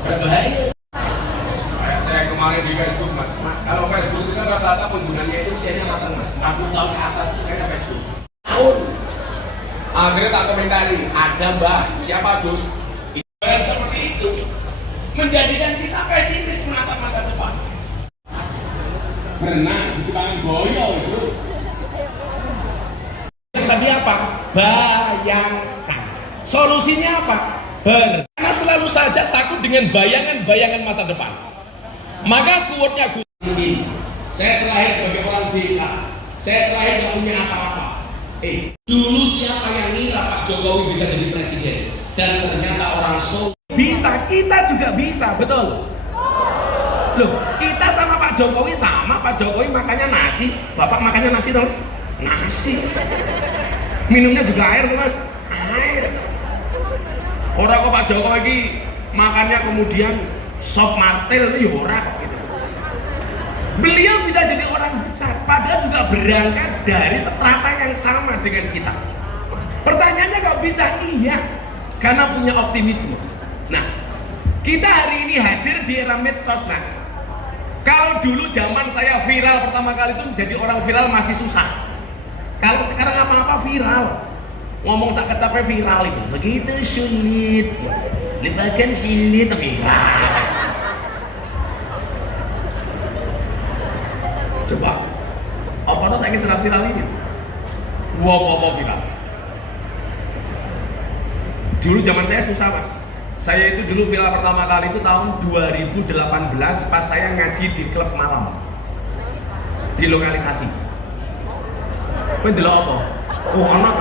Berbahaya. Saya kemarin di Facebook mas, kalau Facebook itu kan rata-rata penggunanya itu usianya matang mas, 40 tahun ke atas itu kayaknya Facebook tahun. Akhirnya tak komentari, ada mbah, siapa Gus? Ibarat seperti itu menjadikan kita pesimis menatap masa depan. Berenang di tangan boyo itu. Yang tadi apa? Bayangkan. Solusinya apa? Karena selalu saja takut dengan bayangan-bayangan masa depan. Maka quote-nya Gus, saya terlahir sebagai orang desa, saya terlahir tidak punya apa-apa. Dulu siapa yang ngira Pak Jokowi bisa jadi presiden? Dan ternyata orang Solo bisa, kita juga bisa, betul? Loh, kita sama Pak Jokowi sama, Pak Jokowi makannya nasi, Bapak makannya nasi terus? Nasi. Minumnya juga air tuh mas? Air. Orang kok Pak Jokowi ini makannya kemudian sop martel itu ya ora gitu. Beliau bisa jadi orang besar padahal juga berangkat dari strata yang sama dengan kita. Pertanyaannya kok bisa? Iya, karena punya optimisme. Nah, kita hari ini hadir di era medsos. Nah, kalau dulu zaman saya viral pertama kali itu jadi orang viral masih susah. Kalau sekarang apa-apa viral. Ngomong sak kecapnya viral itu begitu sulit, libatkan sulit viral. Coba apa tuh saya sudah viral ini? Wow viral. Dulu zaman saya susah mas. Saya itu dulu viral pertama kali itu tahun 2018 pas saya ngaji di klub malam di lokalisasi. Kowe ndelok apa? Oh anak.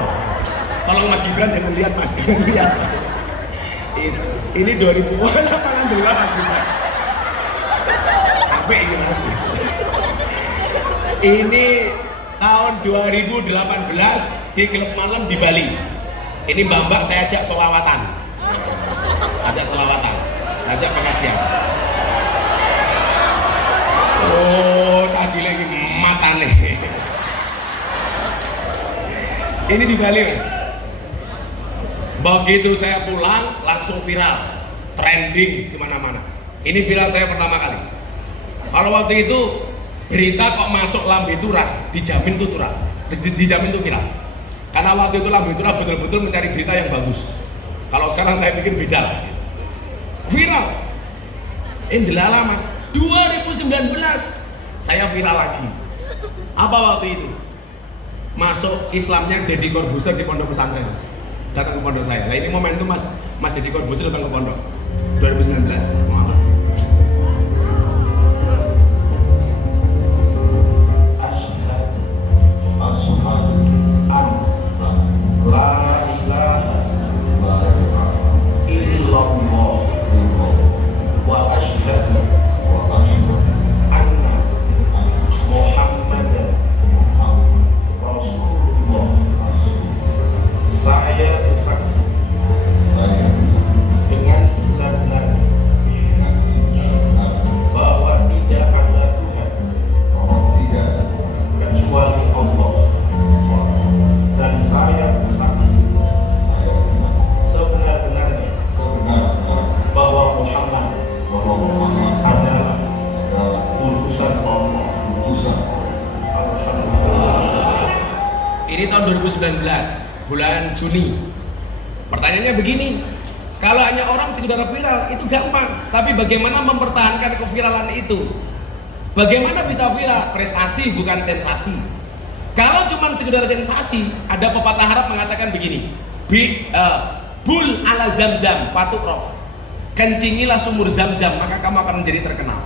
Kalau Mas Gibran jangan lihat mas, jangan lihat. Ini 2000-an apa dulu Mas Gibran? Sampai ini mas. Ini tahun 2018 di klub malam di Bali. Ini mbak-mbak saya ajak sholawatan, saya ajak pengajian. Oh, kaji lagi mata nih. Ini di Bali mas. Begitu saya pulang langsung viral, trending kemana-mana. Ini viral saya pertama kali. Kalau waktu itu berita kok masuk Lambe Tura, dijamin tuh Tura, dijamin tuh viral. Karena waktu itu Lambe Tura betul-betul mencari berita yang bagus. Kalau sekarang saya pikir beda lah. Viral. Delala mas. 2019 saya viral lagi. Apa waktu itu? Masuk Islamnya Deddy Corbuzier di pondok pesantren mas. Datang ke pondok saya. Nah ini momentum mas Deddy Corbuzier datang ke pondok 2019. Maaf. Ini tahun 2019 bulan Juni. Pertanyaannya begini, kalau hanya orang sekedar viral itu gampang, tapi bagaimana mempertahankan keviralan itu? Bagaimana bisa viral? Prestasi bukan sensasi. Kalau cuma sekedar sensasi, ada pepatah Arab mengatakan begini, bul ala zam-zam fatuqrof, kencingilah sumur zam-zam maka kamu akan menjadi terkenal.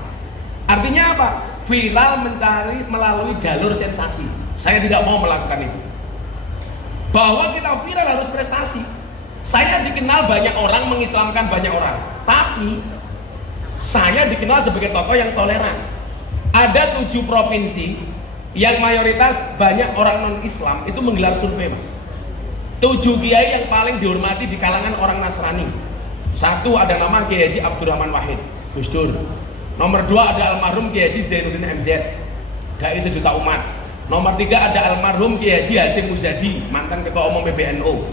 Artinya apa? Viral mencari melalui jalur sensasi. Saya tidak mau melakukan itu. Bahwa kita viral harus prestasi. Saya dikenal banyak orang, mengislamkan banyak orang, tapi saya dikenal sebagai tokoh yang toleran. Ada 7 provinsi yang mayoritas banyak orang non-Islam itu menggelar survei mas. 7 kiai yang paling dihormati di kalangan orang Nasrani. Satu ada nama Kiai Haji Abdurrahman Wahid, Gus Dur. Nomor 2 ada almarhum Kiai Haji Zainuddin MZ, dai sejuta umat. Nomor 3 ada almarhum Kiai Haji Hasyim Muzadi, mantan ketua umum PBNU.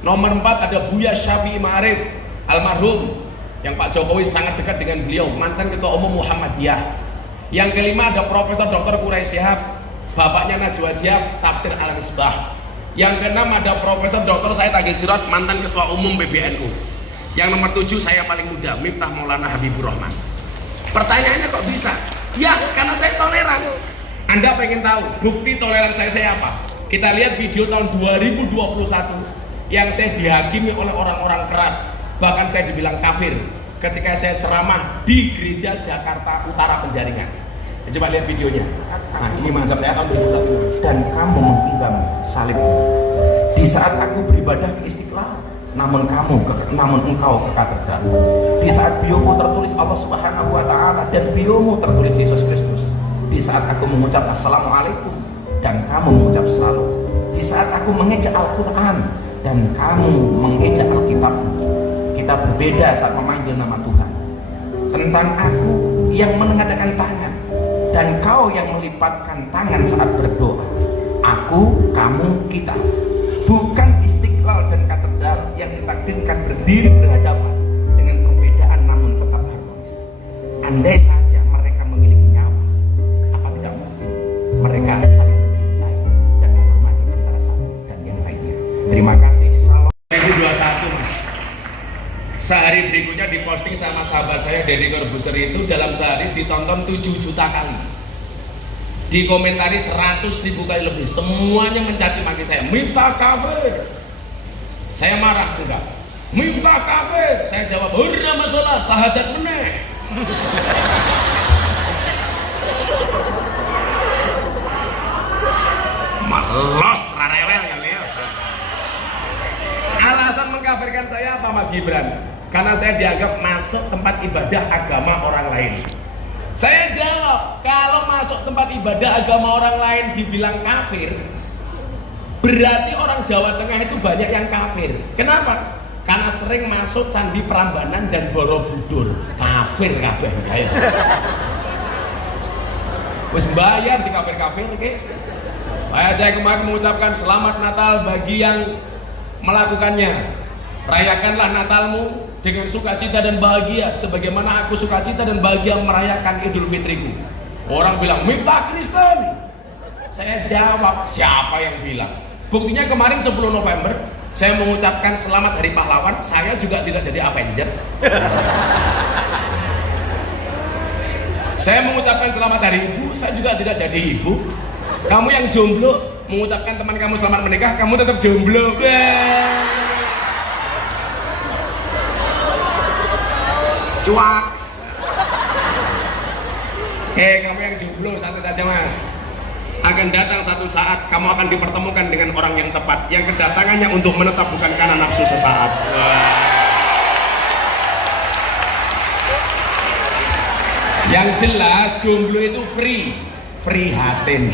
Nomor 4 ada Buya Syafi'i Ma'arif, almarhum, yang Pak Jokowi sangat dekat dengan beliau, mantan ketua umum Muhammadiyah. Yang kelima ada Profesor Dr. Quraish Shihab, bapaknya Najwa Shihab, tafsir Al-Misbah. Yang keenam ada Profesor Dr. Said Agil Sirot, mantan ketua umum PBNU. Yang nomor 7 saya paling muda, Miftah Maulana Habibur Rahman. Pertanyaannya kok bisa? Ya karena saya toleran. Anda pengen tahu bukti toleran saya apa? Kita lihat video tahun 2021 yang saya dihakimi oleh orang-orang keras, bahkan saya dibilang kafir ketika saya ceramah di gereja Jakarta Utara Penjaringan. Coba lihat videonya. Nah, ini mantap, saya akan beritahu. Dan kamu menggenggam salib di saat aku beribadah ke Istiqlal, namun engkau ke katedral. Di saat biomu tertulis Allah Subhanahu wa Ta'ala dan biomu tertulis Yesus Kristus. Di saat aku mengucap Assalamualaikum dan kamu mengucap selalu. Di saat aku mengejak Al-Quran dan kamu mengejak Alkitab. Kita berbeda saat memanggil nama Tuhan. Tentang aku yang menengadahkan tangan dan kau yang melipatkan tangan saat berdoa. Aku, kamu, kita. Bukan Istiqlal dan katedral yang ditakdirkan berdiri berhadapan dengan perbedaan namun tetap harmonis. Andai saja mereka memiliki nyawa, apa tidak mungkin mereka saling mencintai dan menghormati antara satu dan yang lainnya. Terima kasih. Salam. 2021 Mas. Sehari berikutnya diposting sama sahabat saya Deddy Corbuzier, itu dalam sehari ditonton 7 juta kali. Dikomentari 100.000 kali lebih. Semuanya mencaci maki saya. Miftah kafir. Saya marah, enggak. Miftah kafir. Saya jawab, "Ora masalah, sahadat meneh." Malos rarewel kali ya. Alasan mengkafirkan saya apa Mas Gibran? Karena saya dianggap masuk tempat ibadah agama orang lain. Saya jawab, kalau masuk tempat ibadah agama orang lain dibilang kafir, berarti orang Jawa Tengah itu banyak yang kafir. Kenapa? Karena sering masuk Candi Prambanan dan Borobudur. Kafir kabeh kae. Wis bayar di kafir-kafir iki. Saya kemarin mengucapkan selamat Natal bagi yang melakukannya. Rayakanlah Natalmu dengan sukacita dan bahagia sebagaimana aku sukacita dan bahagia merayakan Idul Fitriku. Orang bilang Miftah Kristen. Saya jawab, siapa yang bilang? Buktinya kemarin 10 November saya mengucapkan selamat Hari Pahlawan, saya juga tidak jadi Avenger. Saya mengucapkan selamat Hari Ibu, saya juga tidak jadi ibu. Kamu yang jomblo mengucapkan teman kamu selamat menikah, kamu tetap jomblo. Cuaks. Kamu yang jomblo santai saja Mas. Akan datang satu saat kamu akan dipertemukan dengan orang yang tepat, yang kedatangannya untuk menetap bukan karena nafsu sesaat. Yang jelas jomblo itu free hatin.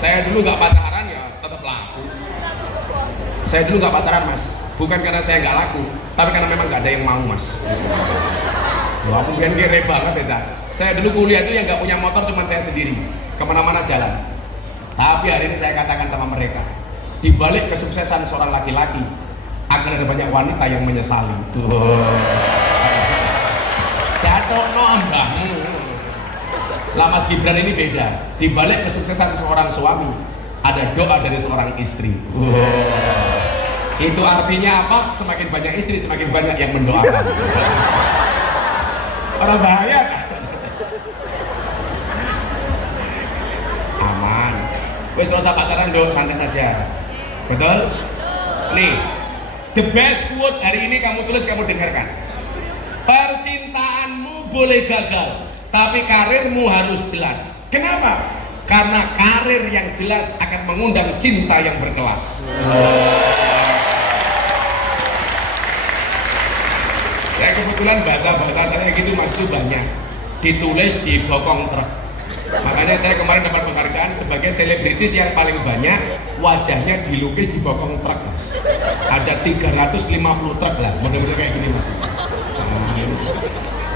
Saya dulu nggak pacaran ya tetap laku. Saya dulu nggak pacaran Mas, bukan karena saya nggak laku, tapi karena memang nggak ada yang mau Mas. Wah, aku biar kere banget ya. Saya dulu kuliah itu yang nggak punya motor cuma saya sendiri, kemana-mana jalan. Tapi hari ini saya katakan sama mereka, di balik kesuksesan seorang laki-laki akan ada banyak wanita yang menyesali. Jatuh nombang. Lah Mas Gibran ini beda. Di balik kesuksesan seorang suami ada doa dari seorang istri. Itu artinya apa? Semakin banyak istri, semakin banyak yang mendoakan. Orang bahaya kan? Aman. Wes gak usah pacaran dong, santai saja. Betul? Nih, the best quote hari ini kamu tulis, kamu dengarkan. Percintaanmu boleh gagal, tapi karirmu harus jelas. Kenapa? Karena karir yang jelas akan mengundang cinta yang berkelas. Saya kebetulan bahasa saya gitu Mas itu banyak ditulis di bokong truk. Makanya saya kemarin dapat penghargaan sebagai selebritis yang paling banyak wajahnya dilukis di bokong truk mas. Ada 350 truk lah, model-model kayak gini mas.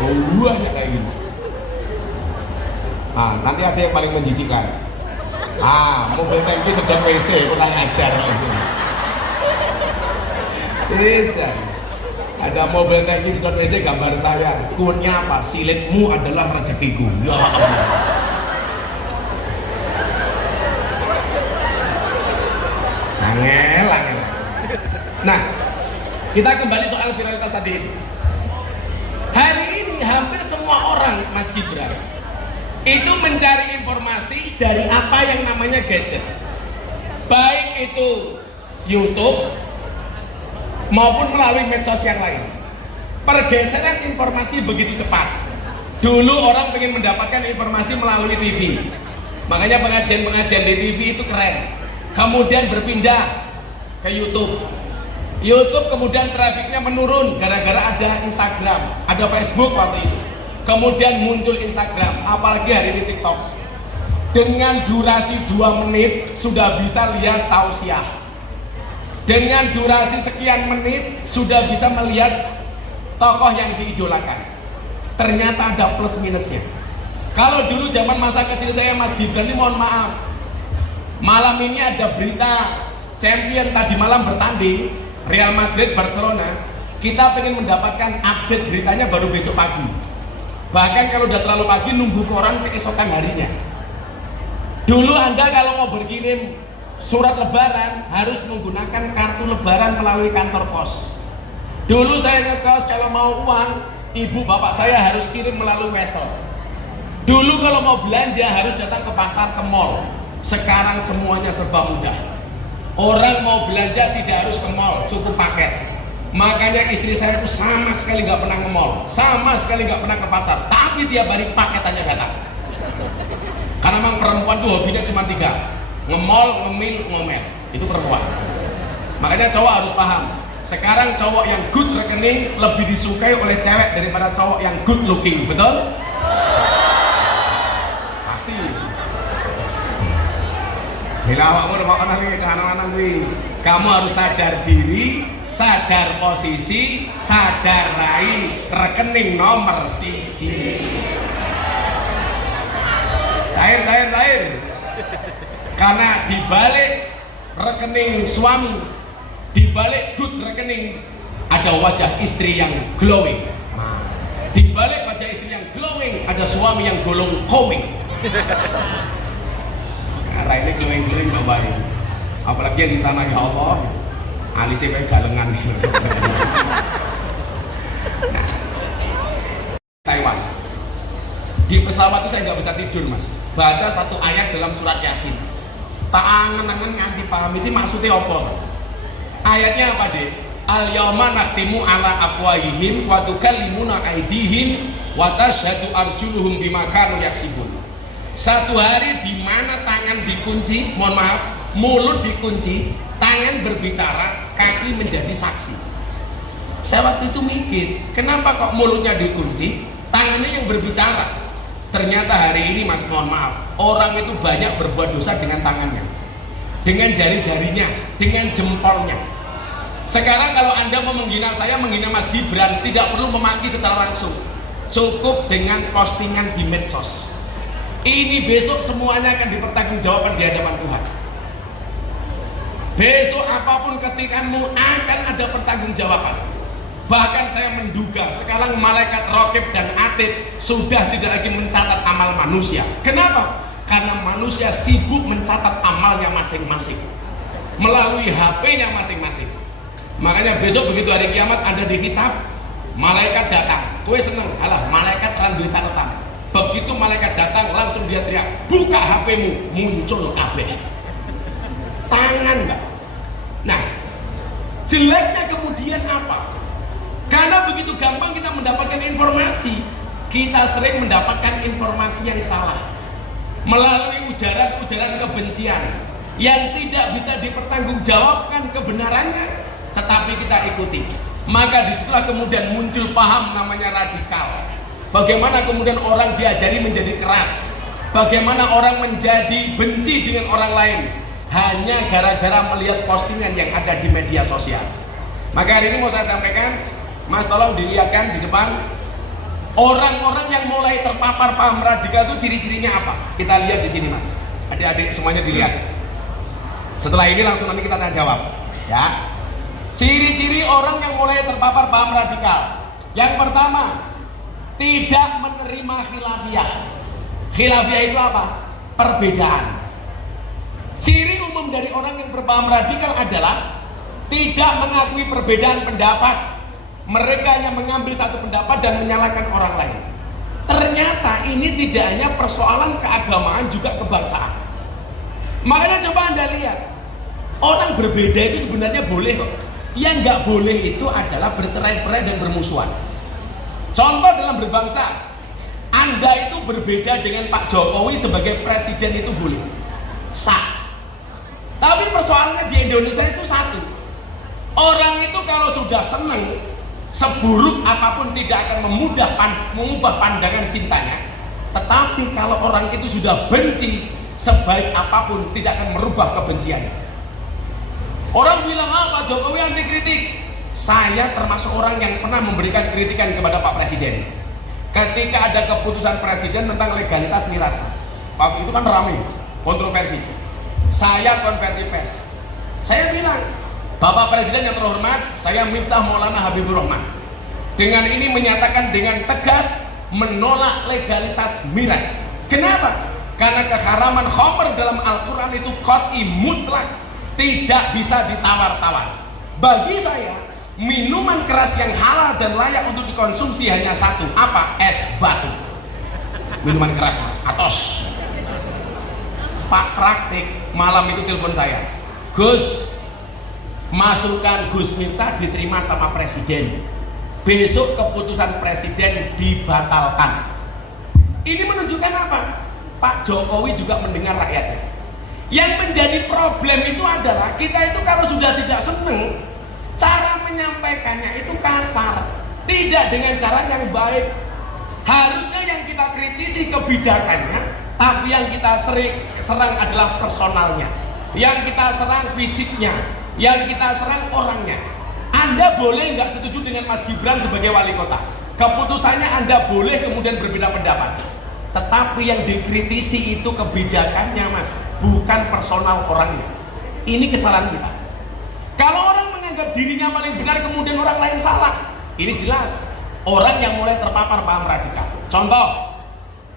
Banyak kayak gini. Nanti ada yang paling menjijikkan. Mobil tangki sedang WC, kurang ajar lagi. Bisa. Ada mobil tangki sedang WC, gambar saya. Quote-nya apa? Silitmu adalah rezekiku. Ya Allah. Angel. Nah, kita kembali soal viralitas tadi itu. Hari ini hampir semua orang, Mas Gibran, itu mencari informasi dari apa yang namanya gadget, baik itu YouTube maupun melalui medsos yang lain. Pergeseran informasi begitu cepat. Dulu orang ingin mendapatkan informasi melalui TV, makanya pengajian-pengajian di TV itu keren. Kemudian berpindah ke YouTube. YouTube kemudian trafiknya menurun gara-gara ada Instagram, ada Facebook waktu itu. Kemudian muncul Instagram, apalagi hari ini TikTok. Dengan durasi 2 menit sudah bisa lihat tausiah. Dengan durasi sekian menit sudah bisa melihat tokoh yang diidolakan. Ternyata ada plus minusnya. Kalau dulu zaman masa kecil saya, Mas Gibran ini mohon maaf, malam ini ada berita champion tadi malam bertanding Real Madrid Barcelona, kita pengen mendapatkan update beritanya baru besok pagi. Bahkan kalau udah terlalu pagi nunggu koran keesokan harinya. Dulu Anda kalau mau berkirim surat lebaran harus menggunakan kartu lebaran melalui kantor pos. Dulu saya ngekos kalau mau uang, ibu bapak saya harus kirim melalui wesel. Dulu kalau mau belanja harus datang ke pasar, ke mall. Sekarang semuanya serba mudah. Orang mau belanja tidak harus ke mall, cukup paket. Makanya istri saya itu sama sekali nggak pernah ke mall, sama sekali nggak pernah ke pasar. Tapi tiap hari paketannya datang. Karena memang perempuan tuh hobinya cuma 3: nge-mall, ngemil, ngomel. Itu perempuan. Makanya cowok harus paham. Sekarang cowok yang good rekening lebih disukai oleh cewek daripada cowok yang good looking, betul? Pasti. Bila awakmu mau nang kanan-kanan kuwi, kamu harus sadar diri, sadar posisi, sadar rai rekening nomor 1. Cair. Karena dibalik rekening suami, dibalik good rekening ada wajah istri yang glowing. Dibalik wajah istri yang glowing ada suami yang golong kowing. Karena ini glowing bapak ini, apalagi yang di sana ya Allah, alisnya kayak galengan. Taiwan, di pesawat itu saya nggak bisa tidur mas, baca satu ayat dalam surat Yasin, tak angen-angen nganti paham itu maksudnya apa? Ayatnya apa deh? Al yauma nakhtimu ala afwahihim wa tukallimuna aydihim wa tashhadu arjuluhum bima kanu yaksibun. Satu hari di mana tangan dikunci, mohon maaf, mulut dikunci, tangan berbicara, kaki menjadi saksi. Saya waktu itu mikir, kenapa kok mulutnya dikunci, tangannya yang berbicara? Ternyata hari ini mas, mohon maaf, orang itu banyak berbuat dosa dengan tangannya, dengan jari-jarinya, dengan jempolnya. Sekarang kalau Anda mau menghina saya, menghina Mas Gibran, tidak perlu memaki secara langsung, cukup dengan postingan di medsos. Ini besok semuanya akan dipertanggungjawabkan di hadapan Tuhan. Besok apapun ketikanmu akan ada pertanggungjawaban. Bahkan saya menduga sekarang malaikat Raqib dan Atid sudah tidak lagi mencatat amal manusia. Kenapa? Karena manusia sibuk mencatat amalnya masing-masing melalui HP-nya masing-masing. Makanya besok begitu hari kiamat Anda dihisab, malaikat datang, kowe seneng, alah malaikat randu catatan. Begitu malaikat datang langsung dia teriak, buka HP-mu, muncul KB. Tangan enggak? Nah, jeleknya kemudian apa? Karena begitu gampang kita mendapatkan informasi, kita sering mendapatkan informasi yang salah melalui ujaran-ujaran kebencian yang tidak bisa dipertanggungjawabkan kebenarannya, tetapi kita ikuti. Maka disitulah kemudian muncul paham namanya radikal. Bagaimana kemudian orang diajari menjadi keras, bagaimana orang menjadi benci dengan orang lain hanya gara-gara melihat postingan yang ada di media sosial. Maka hari ini mau saya sampaikan, Mas, tolong dilihatkan di depan orang-orang yang mulai terpapar paham radikal itu ciri-cirinya apa? Kita lihat di sini, Mas. Adik-adik semuanya dilihat. Setelah ini langsung nanti kita tanya jawab, ya. Ciri-ciri orang yang mulai terpapar paham radikal. Yang pertama, tidak menerima khilafiyah. Khilafiyah itu apa? Perbedaan. Ciri umum dari orang yang berpaham radikal adalah tidak mengakui perbedaan pendapat. Mereka hanya mengambil satu pendapat dan menyalahkan orang lain. Ternyata ini tidak hanya persoalan keagamaan, juga kebangsaan. Makanya coba Anda lihat, orang berbeda itu sebenarnya boleh kok. Yang nggak boleh itu adalah bercerai-berai dan bermusuhan. Contoh dalam berbangsa, Anda itu berbeda dengan Pak Jokowi sebagai presiden itu boleh, sah. Tapi persoalannya di Indonesia itu satu, orang itu kalau sudah senang, seburuk apapun tidak akan mengubah pandangan cintanya. Tetapi kalau orang itu sudah benci, sebaik apapun tidak akan merubah kebenciannya. Orang bilang, Pak Jokowi anti kritik. Saya termasuk orang yang pernah memberikan kritikan kepada Pak Presiden ketika ada keputusan Presiden tentang legalitas miras. Waktu itu kan ramai, kontroversi. Saya konversi pers. Saya bilang, Bapak Presiden yang terhormat, saya Miftah Maulana Habibur Rahman, dengan ini menyatakan dengan tegas menolak legalitas miras. Kenapa? Karena keharaman khamr dalam Al-Quran itu qat'i mutlak, tidak bisa ditawar-tawar. Bagi saya, minuman keras yang halal dan layak untuk dikonsumsi hanya satu, apa? Es batu. Minuman keras, Mas, atos. Pak Praktik malam itu telepon saya, Gus, masukan Gus Miftah diterima sama Presiden, besok keputusan Presiden dibatalkan. Ini menunjukkan apa? Pak Jokowi juga mendengar rakyatnya. Yang menjadi problem itu adalah kita itu kalau sudah tidak seneng, cara menyampaikannya itu kasar, tidak dengan cara yang baik. Harusnya yang kita kritisi kebijakannya, tapi yang kita serang adalah personalnya, yang kita serang fisiknya, yang kita serang orangnya. Anda boleh nggak setuju dengan Mas Gibran sebagai wali kota, keputusannya Anda boleh kemudian berbeda pendapat, tetapi yang dikritisi itu kebijakannya, Mas, bukan personal orangnya. Ini kesalahan kita. Kalau orang menganggap dirinya paling benar kemudian orang lain salah, ini jelas orang yang mulai terpapar paham radikal. Contoh,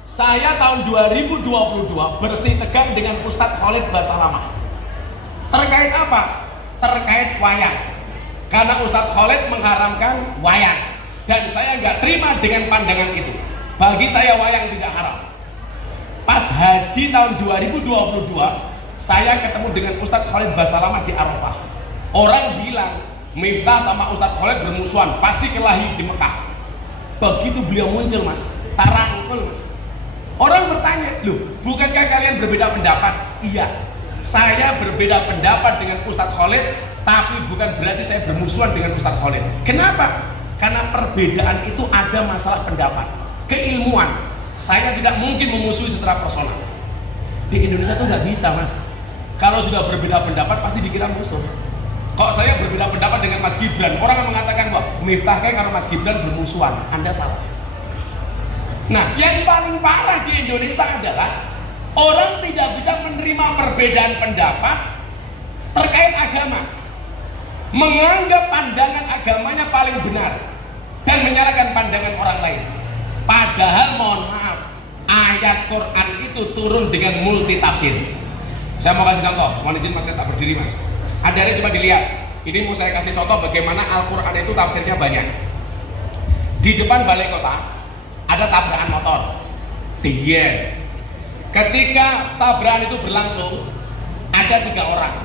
saya tahun 2022 bersih tegang dengan Ustadz Khalid Basalamah. Terkait apa? Terkait wayang. Karena Ustadz Khalid mengharamkan wayang, dan saya nggak terima dengan pandangan itu. Bagi saya wayang tidak haram. Pas haji tahun 2022, saya ketemu dengan Ustadz Khalid Basalamah di Arafah. Orang bilang Miftah sama Ustadz Khalid bermusuhan, pasti kelahi di Mekah. Begitu beliau muncul, Mas, tak rangkul, Mas. Orang bertanya, loh, bukankah kalian berbeda pendapat? Iya, saya berbeda pendapat dengan Ustadz Khalid, tapi bukan berarti saya bermusuhan dengan Ustadz Khalid. Kenapa? Karena perbedaan itu ada masalah pendapat, keilmuan. Saya tidak mungkin memusuhi secara personal. Di Indonesia tuh nggak bisa, Mas. Kalau sudah berbeda pendapat pasti dikira musuh. Kok saya berbeda pendapat dengan Mas Gibran, orang yang mengatakan, wah, Miftah kayak kalau Mas Gibran bermusuhan, Anda salah. Nah, yang paling parah di Indonesia adalah orang tidak bisa menerima perbedaan pendapat terkait agama, menganggap pandangan agamanya paling benar dan menyalahkan pandangan orang lain. Padahal mohon maaf, ayat Quran itu turun dengan multi tafsir. Saya mau kasih contoh, mohon izin Mas, saya tak berdiri, Mas. Adik-adik coba dilihat. Ini mau saya kasih contoh bagaimana Al-Quran itu tafsirnya banyak. Di depan balai kota ada tabrakan motor. Dia. Ketika tabrakan itu berlangsung, ada 3 orang.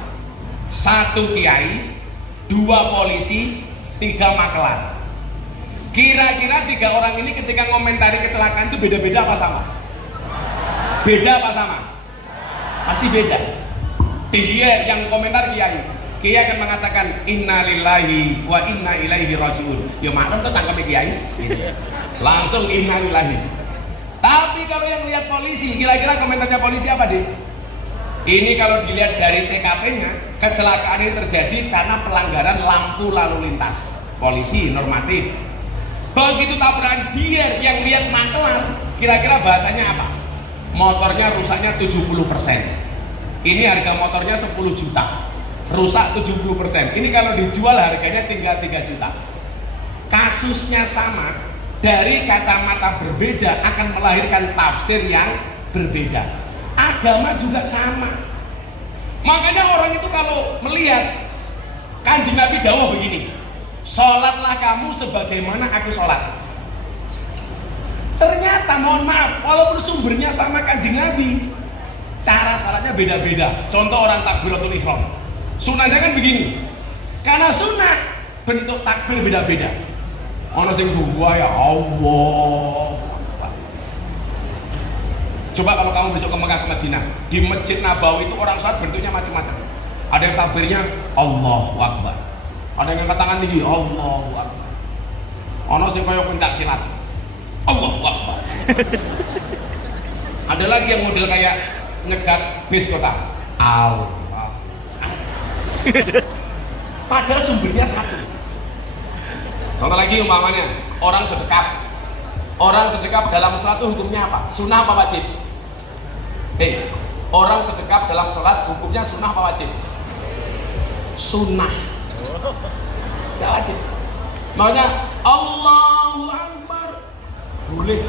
1 kiai, 2 polisi, 3 makelar. Kira-kira 3 orang ini ketika ngomentari kecelakaan itu beda-beda apa sama? Beda apa sama? Pasti beda. Dia yang komentar kiai akan mengatakan inna lillahi wa inna ilaihi rajiun. Ya maklum tuh cangkeme kiai. Langsung inna lillahi. Tapi kalau yang lihat polisi, kira-kira komentarnya polisi apa, deh? Ini kalau dilihat dari TKP-nya, kecelakaan ini terjadi karena pelanggaran lampu lalu lintas. Polisi normatif. Begitu tabrakan dia yang lihat makelar, kira-kira bahasanya apa? Motornya rusaknya 70%. Ini harga motornya 10 juta. Rusak 70%. Ini kalau dijual harganya tinggal 3 juta. Kasusnya sama, dari kacamata berbeda akan melahirkan tafsir yang berbeda. Agama juga sama. Makanya orang itu kalau melihat Kanjeng Nabi dawuh begini, sholatlah kamu sebagaimana aku sholat. Ternyata mohon maaf, walaupun sumbernya sama Kanjeng Nabi, cara sholatnya beda-beda. Contoh orang takbiratul ihram, sunahnya kan begini. Karena sunnah bentuk takbir beda-beda. Ono sing dua ya Allah. Coba kalau kamu besok ke Mekah ke Madinah, di Masjid Nabawi itu orang sholat bentuknya macam-macam. Ada yang takbirnya Allahu Akbar, ada yang angkat tangan tinggi Allahu Akbar, ono sing koyo pencak silat Allahu Akbar. Ada lagi yang model kayak nyegat bis kota Allah. Padahal sumbernya satu. Contoh lagi umpamanya orang sedekap. Orang sedekap dalam sholat itu hukumnya apa? Sunnah apa wajib? Orang sedekap dalam sholat hukumnya sunnah apa wajib? Sunnah, gak wajib. Makanya Allahu Akbar boleh.